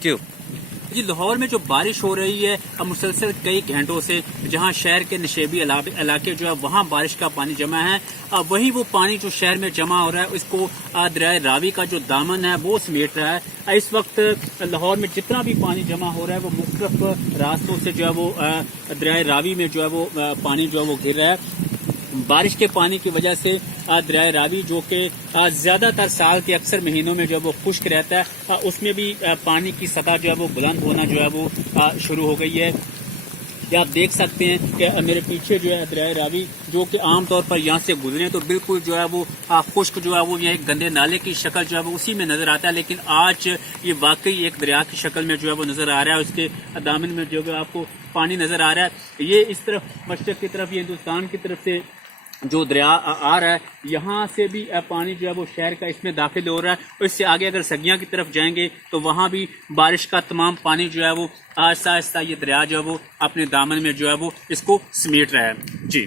کیوں؟ جی لاہور میں جو بارش ہو رہی ہے اب مسلسل کئی گھنٹوں سے، جہاں شہر کے نشیبی علاقے جو ہے وہاں بارش کا پانی جمع ہے، وہی وہ پانی جو شہر میں جمع ہو رہا ہے اس کو دریائے راوی کا جو دامن ہے وہ سمیٹ رہا ہے۔ اس وقت لاہور میں جتنا بھی پانی جمع ہو رہا ہے وہ مختلف راستوں سے جو ہے وہ دریائے راوی میں جو ہے وہ پانی جو ہے وہ گر رہا ہے۔ بارش کے پانی کی وجہ سے دریائے راوی جو کہ زیادہ تر سال کے اکثر مہینوں میں جو ہے وہ خشک رہتا ہے، اس میں بھی پانی کی سطح جو ہے وہ بلند ہونا جو ہے وہ شروع ہو گئی ہے۔ یہ آپ دیکھ سکتے ہیں کہ میرے پیچھے جو ہے دریائے راوی جو کہ عام طور پر یہاں سے گزرے تو بالکل جو ہے وہ خشک جو ہے وہ یہ ایک گندے نالے کی شکل جو ہے وہ اسی میں نظر آتا ہے، لیکن آج یہ واقعی ایک دریا کی شکل میں جو ہے وہ نظر آ رہا ہے۔ اس کے دامن میں جو ہے آپ کو پانی نظر آ رہا ہے۔ یہ اس طرف مشرق کی طرف، یہ ہندوستان کی طرف سے جو دریا آ رہا ہے، یہاں سے بھی پانی جو ہے وہ شہر کا اس میں داخل ہو رہا ہے، اور اس سے آگے اگر سگیاں کی طرف جائیں گے تو وہاں بھی بارش کا تمام پانی جو ہے وہ آہستہ آہستہ یہ دریا جو ہے وہ اپنے دامن میں جو ہے وہ اس کو سمیٹ رہا ہے۔ جی